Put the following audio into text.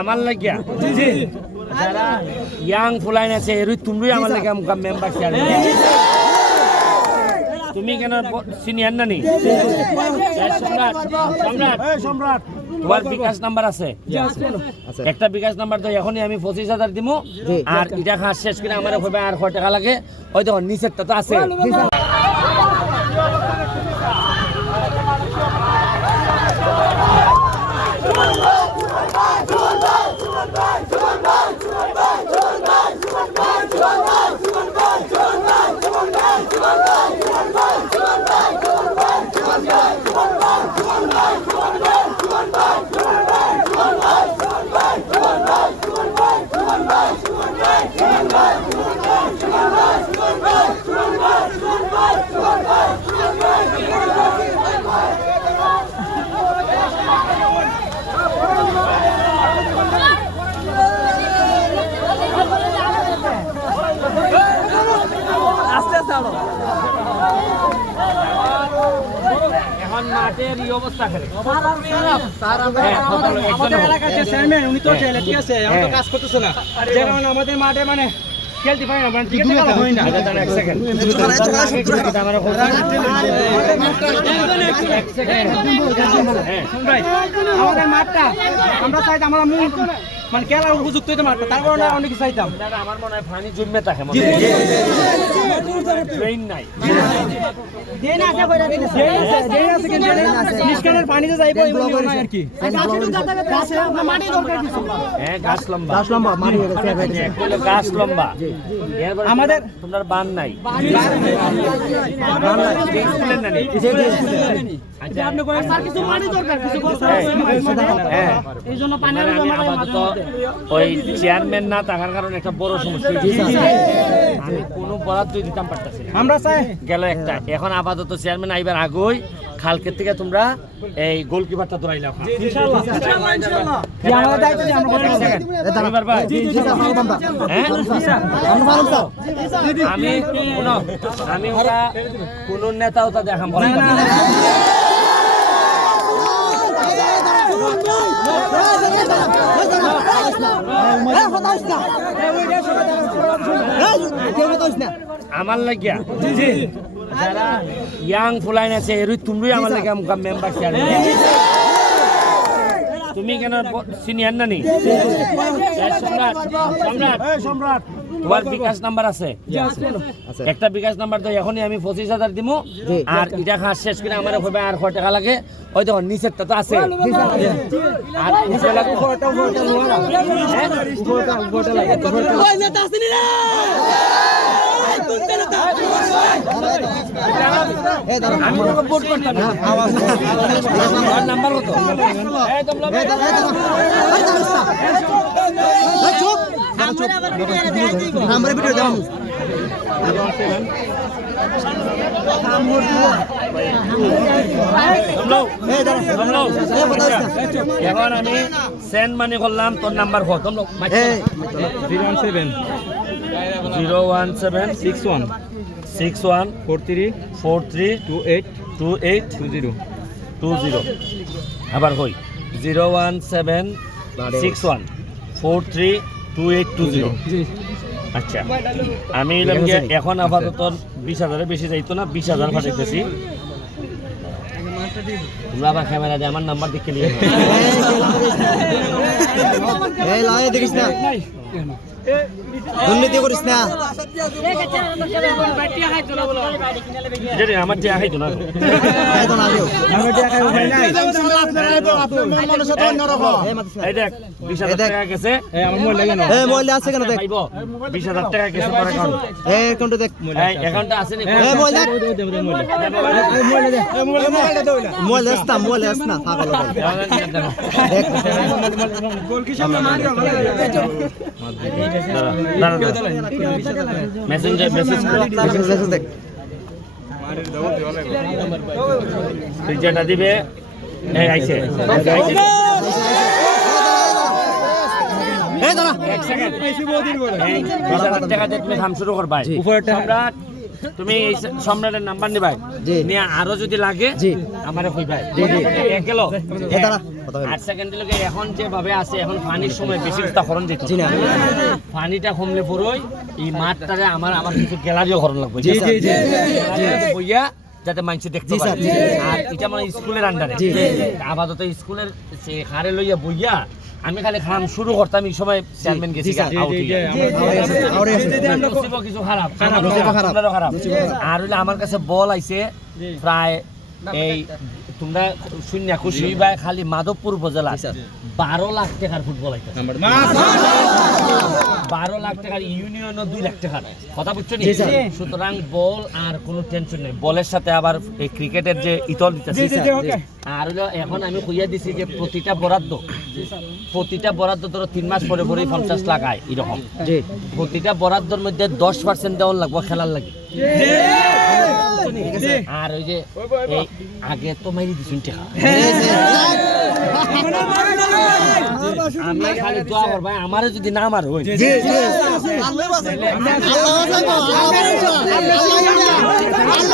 আমার লাগিয়া। যারা ইয়াং ফুলাইন আছে এরই তুমি আমার লাগে মেম্বার শেয়ার তুমি কেন সিনিয়র না নি? সম্রাট সম্রাট। সম্রাট। তোমার বিকাশ নাম্বার আছে। একটা বিকাশ নাম্বার তো এখনই আমি পঁচিশ হাজার দিব আর এটা খাস শেষ করে আমার হবে আর কয় টাকা লাগে। ওই দেখো নিচেরটা তো আছে। মাঠের এই অবস্থা খেলে হ্যাঁ, সকালে একজনে হোক। এলাকার যে চেয়ারম্যান উনি তো জেলে ঠিক আছে এখন তো হ্যাঁ। কাজ করতেছে না যে কারণে আমাদের মাঠে মানে খেলতে পারি না মানে হয় আচ্ছা, এক সেকেন্ড। হ্যাঁ। আমাদের মাঠটা আমরা চাইতাম আমরা মূল মানে খেলার উপযুক্ত হইতে না অনেক কিছু চাইতাম। আমার মনে হয় পানি জমে থাকে মনে ট্রেন নাই। পানিতে যাইবো আর কি। হ্যাঁ গাছ লম্বা। গাছ লম্বা গাছ লম্বা। আমাদের- তোমরা- বান নাই। স্কুলের না নেই? আচ্ছা, হ্যাঁ। এই জন্য আপাতত ওই চেয়ারম্যান না থাকার কারণে একটা বড় সমস্যা। আমি কোনো বরাদ্দ দিতাম পারতেছি আমরা চাই। গেল একটা। এখন আপাতত চেয়ারম্যান আইবার আগই খালকের থেকে তোমরা এই গোলকিপারটা ইনশাআল্লাহ। ইনশাআল্লাহ দায়িত্ব আমরা এবার ভাই। হ্যাঁ? আমি শোনো, আমি ওরা কোন নেতা ওটা দেখাম না। আমার লাগিয়া। যারা ইয়াং ফুলাইন আছে এরই তুমি আমার লাগে মেম্বার শেয়ার তুমি কেন সিনিয়র না নি? এই সম্রাট। সম্রাট সম্রাট। তোমার বিকাশ নাম্বার আছে? একটা বিকাশ নাম্বার তো এখনই আমি পঁচিশ হাজার দিব আর এটা খাস শেষ করে আমার হবে আর কয় টাকা লাগে। ওই দেখো নিচেরটা তো আছে। আর উপরে লাগবে আমি তোকে ভোট করতাম নাম্বার কত তোমরা আমরা ভিডিও দাও। এখন আমি সেন্ড মানি করলাম তোর নাম্বার কত তোমরা zero one seven zero one seven six one six one four three four three two eight two eight two zero two zero আবার কই zero one seven six one four three two eight two zero আচ্ছা আমি এখন আপাতত বিশ হাজারের বেশি যাইতো না বিশ হাজার পাঠাইতেছি তোমরা আবার ক্যামেরা দিয়ে আমার নাম্বার দেখে নিয়ে দেখিস না দুর্নীতি করিস না। আমার টিয়া খাইতো না। তো। না মোবাইল নি। পাগল। দেখ? মেসেঞ্জার মেসেজ মেসেজ দেখ তুই যেটা দিবে এই আইছে এক সেকেন্ড টাকা দিয়ে তুমি শুরু করবাই। উপরে সম্রাট তুমি এই সম্রাটের নাম্বার নিবাই। নিয়ে আরও যদি লাগে। আমারে কইবাই গেল। আট সেকেন্ড এখন যেভাবে আছে এখন পানির সময় বেশি খরণ যেত। পানিটা কমলে পড়ই এই মাঠটারে আমার আমার কিছু গ্যালারিও খরণ লাগবে বইয়া যাতে মানুষ দেখতে পারে। আর এটা মানে স্কুলের আন্ডারে। আপাতত স্কুলের হারে লইয়া বইয়া আমি খালি খাম শুরু করতাম এই সময় চেয়ারম্যান গেছি কিছু খারাপ খারাপ, খারাপ। খারাপ খারাপ। আর হইলে আমার কাছে বল আইছে প্রায় এই তোমরা শূন্য খুশি বা খালি মাধবপুর উপজেলা। বারো লাখ টাকার ফুটবল বারো লাখ টাকার ইউনিয়নও দুই লাখ টাকার। কথা বুঝছ নি? সুতরাং বল আর কোনো টেনশন নেই। বলের সাথে আবার এই ক্রিকেটের যে ইতল দিতেছে। আর হলো এখন আমি কইয়া দিছি যে প্রতিটা বরাদ্দ প্রতিটা বরাদ্দ ধরো তিন মাস পরে পরেই পঞ্চাশ লাখ আয় এরকম। জি। প্রতিটা বরাদ্দর মধ্যে দশ পার্সেন্ট দেওয়ার লাগবে খেলার লাগে। আর ওই যে এই আগে তো মাইরি দিছুন টাকা আমি খালি দোয়া করব আমারে যদি না মার হই জি জি আল্লাহ আল্লাহ আল্লাহ